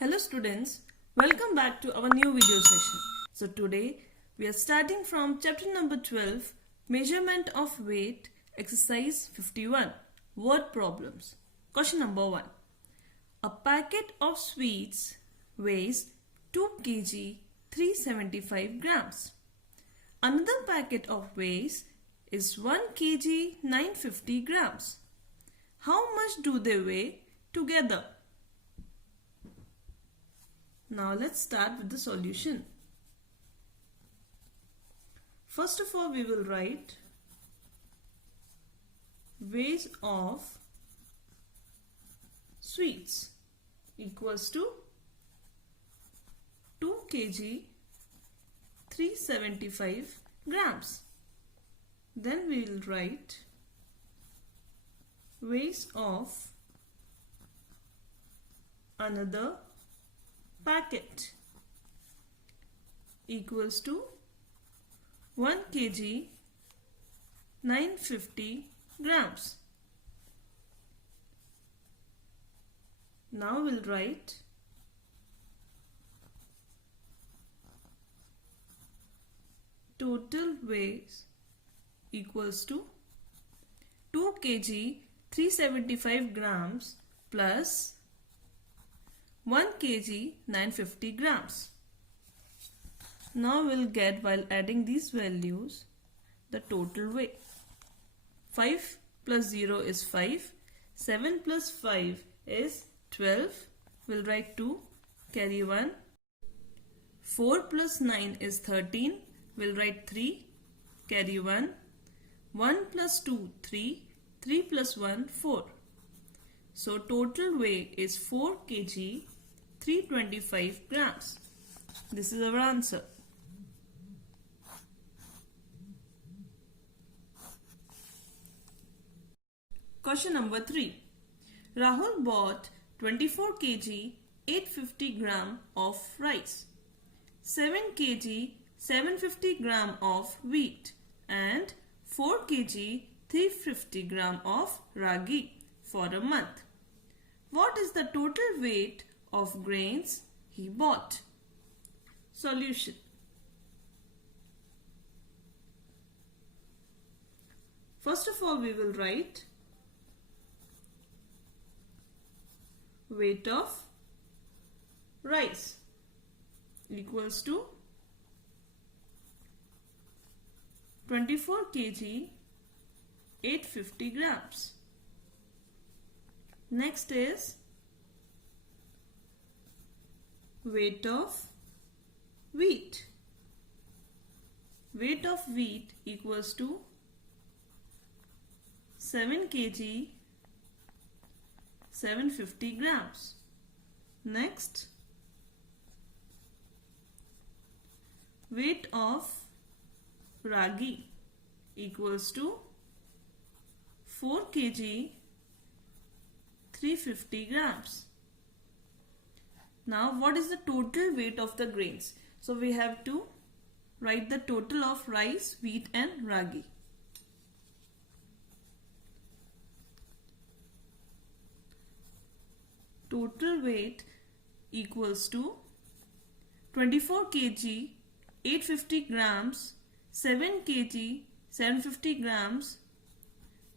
Hello students, welcome back to our new video session. So today we are starting from chapter number 12, Measurement of Weight, exercise 51, word problems. Question number 1. A packet of sweets weighs 2 kg 375 grams. Another packet of weighs is 1 kg 950 grams. How much do they weigh together? Now let's start with the solution. First of all, we will write weighs of sweets equals to 2 kg 375 grams. Then we will write weighs of another packet equals to 1 kg 950 grams. Now we'll write total weight equals to 2 kg 375 grams plus 1 kg 950 grams. Now we'll get, while adding these values, the total weight. 5 plus 0 is 5. 7 plus 5 is 12. We'll write 2. Carry 1. 4 plus 9 is 13. We'll write 3. Carry 1. 1 plus 2, 3. 3 plus 1, 4. So total weight is 4 kg 325 grams. This is our answer. Question number 3. Rahul bought 24 kg 850 gram of rice, 7 kg 750 gram of wheat and 4 kg 350 gram of ragi for a month. What is the total weight of grains he bought? Solution. First of all, we will write weight of rice equals to 24 kg 850 grams. Next is weight of wheat. Weight of wheat equals to 7 kg 750 grams. Next, weight of ragi equals to 4 kg 350 grams. Now, what is the total weight of the grains? So, we have to write the total of rice, wheat and ragi. Total weight equals to 24 kg 850 grams, 7 kg 750 grams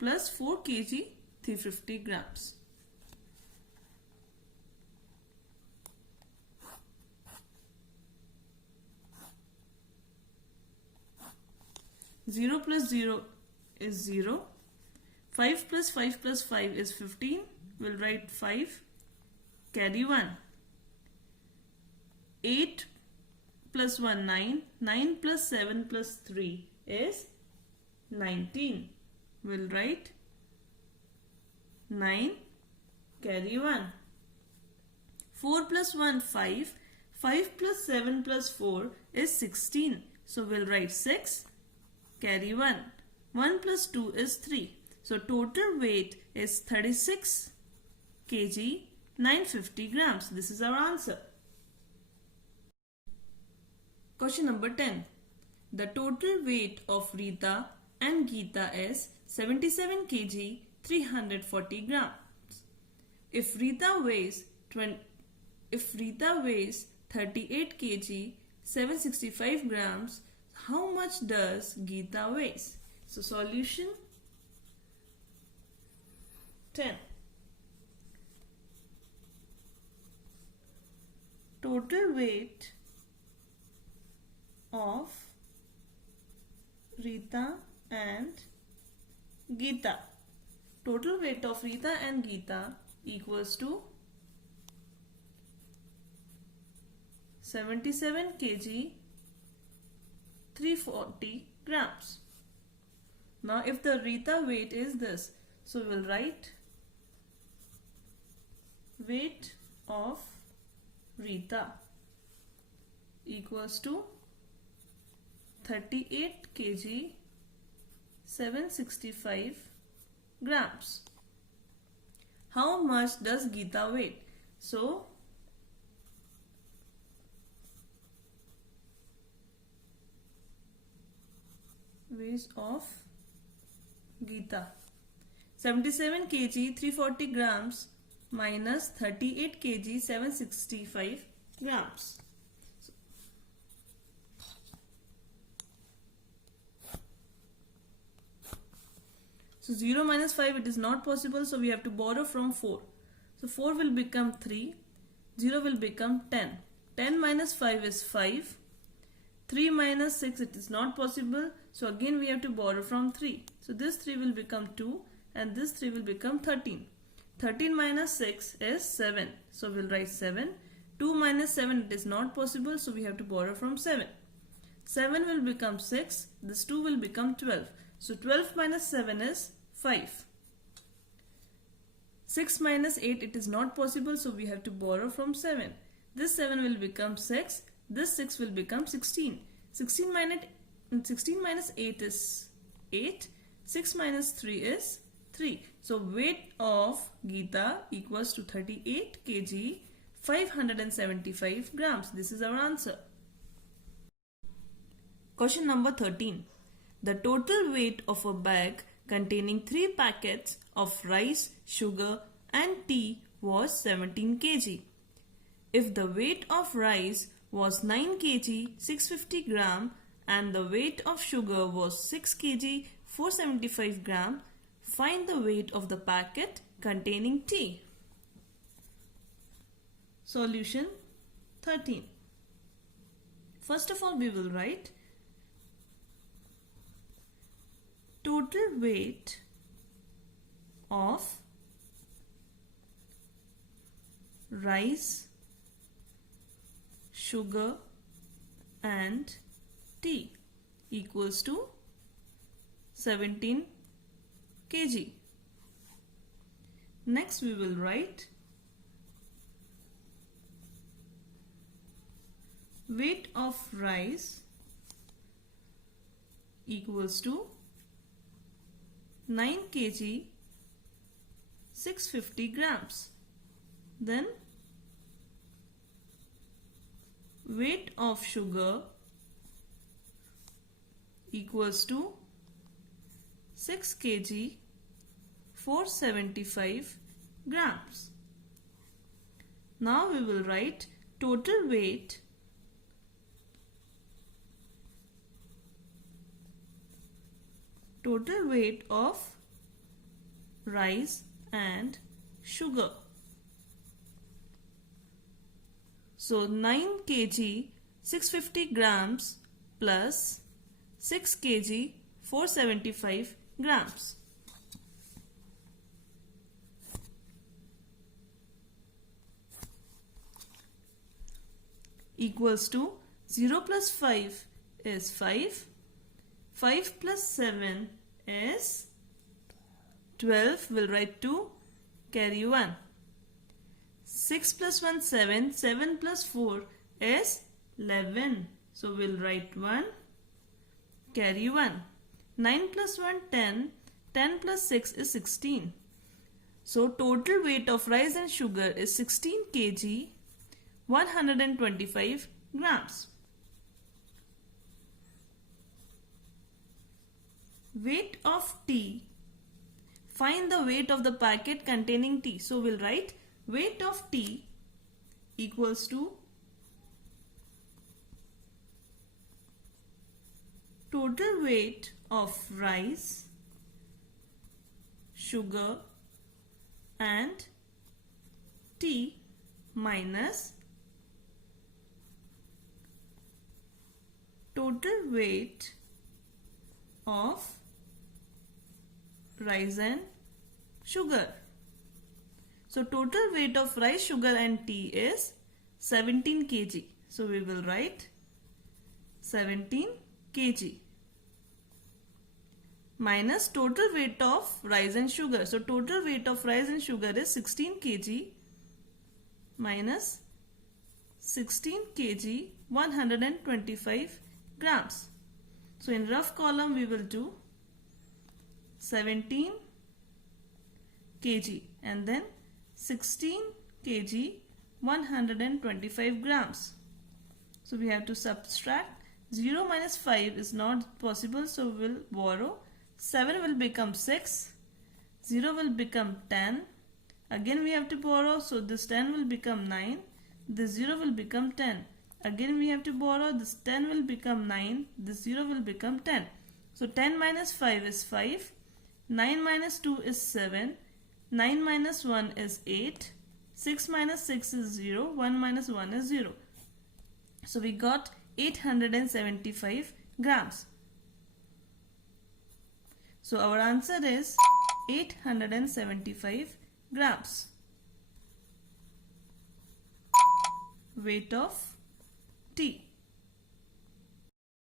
plus 4 kg 350 grams. 0 plus 0 is 0. 5 plus 5 plus 5 is 15. We'll write 5. Carry 1. 8 plus 1, 9. 9 plus 7 plus 3 is 19. We'll write 9. Carry 1. 4 plus 1, 5. 5 plus 7 plus 4 is 16. So we'll write 6. Carry 1. 1 plus 2 is 3. So total weight is 36 kg 950 grams. This is our answer. Question number 10. The total weight of Rita and Geeta is 77 kg 340 grams. If Rita weighs if Rita weighs 38 kg, 765 grams, how much does Geeta weighs? So solution 10. Total weight of Rita and Geeta. Total weight of Rita and Geeta equals to 77 kg 340 grams. Now if the Rita weight is this, so we'll write weight of Rita equals to 38 kg 765 grams. How much does Geeta weigh? So weight of Geeta 77 kg 340 grams minus 38 kg 765 grams. So 0 minus 5, it is not possible, so we have to borrow from 4. So 4 will become 3, 0 will become 10. 10 minus 5 is 5. 3 minus 6, it is not possible, so again we have to borrow from 3. So this 3 will become 2 and this 3 will become 13. 13 minus 6 is 7, so we'll write 7. 2 minus 7, it is not possible, so we have to borrow from 7. 7 will become 6, this 2 will become 12. So 12 minus 7 is 5. 6 minus 8, it is not possible, so we have to borrow from 7. This 7 will become 6, this 6 will become 16. 16 minus 8 is 8. 6 minus 3 is 3. So weight of Geeta equals to 38 kg 575 grams. This is our answer. Question number 13. The total weight of a bag containing 3 packets of rice, sugar and tea was 17 kg. If the weight of rice was 9 kg 650 gram and the weight of sugar was 6 kg 475 gram, find the weight of the packet containing tea. Solution 13. First of all, we will write total weight of rice, sugar and tea equals to 17 kg. Next we will write weight of rice equals to 9 kg 650 grams. Then weight of sugar equals to 6 kg 475 grams. Now we will write total weight of rice and sugar. So 9 kg 650 grams plus 6 kg 475 grams. Equals to 0 plus 5 is 5. 5 plus 7 is 12. We'll write 2. Carry 1. 6 plus 1 7. 7 plus 4 is 11. So we'll write 1. Carry 1. 9 plus 1 10. 10 plus 6 is 16. So total weight of rice and sugar is 16 kg 125 grams. Weight of tea. Find the weight of the packet containing tea. So we'll write weight of tea equals to total weight of rice, sugar and tea minus total weight of rice and sugar. So total weight of rice, sugar and tea is 17 kg. So we will write 17 kg minus total weight of rice and sugar. So total weight of rice and sugar is 16 kg minus 16 kg 125 grams. So in rough column we will do 17 kg and then 16 kg 125 grams. So we have to subtract. 0 minus 5 is not possible, so we will borrow. 7 will become 6. 0 will become 10. Again we have to borrow, so this 10 will become 9. This 0 will become 10. Again we have to borrow, this 10 will become 9. This 0 will become 10. So 10 minus 5 is 5. 9 minus 2 is 7. 9 minus 1 is 8. 6 minus 6 is 0. 1 minus 1 is 0. So we got 875 grams. So our answer is 875 grams. Weight of tea.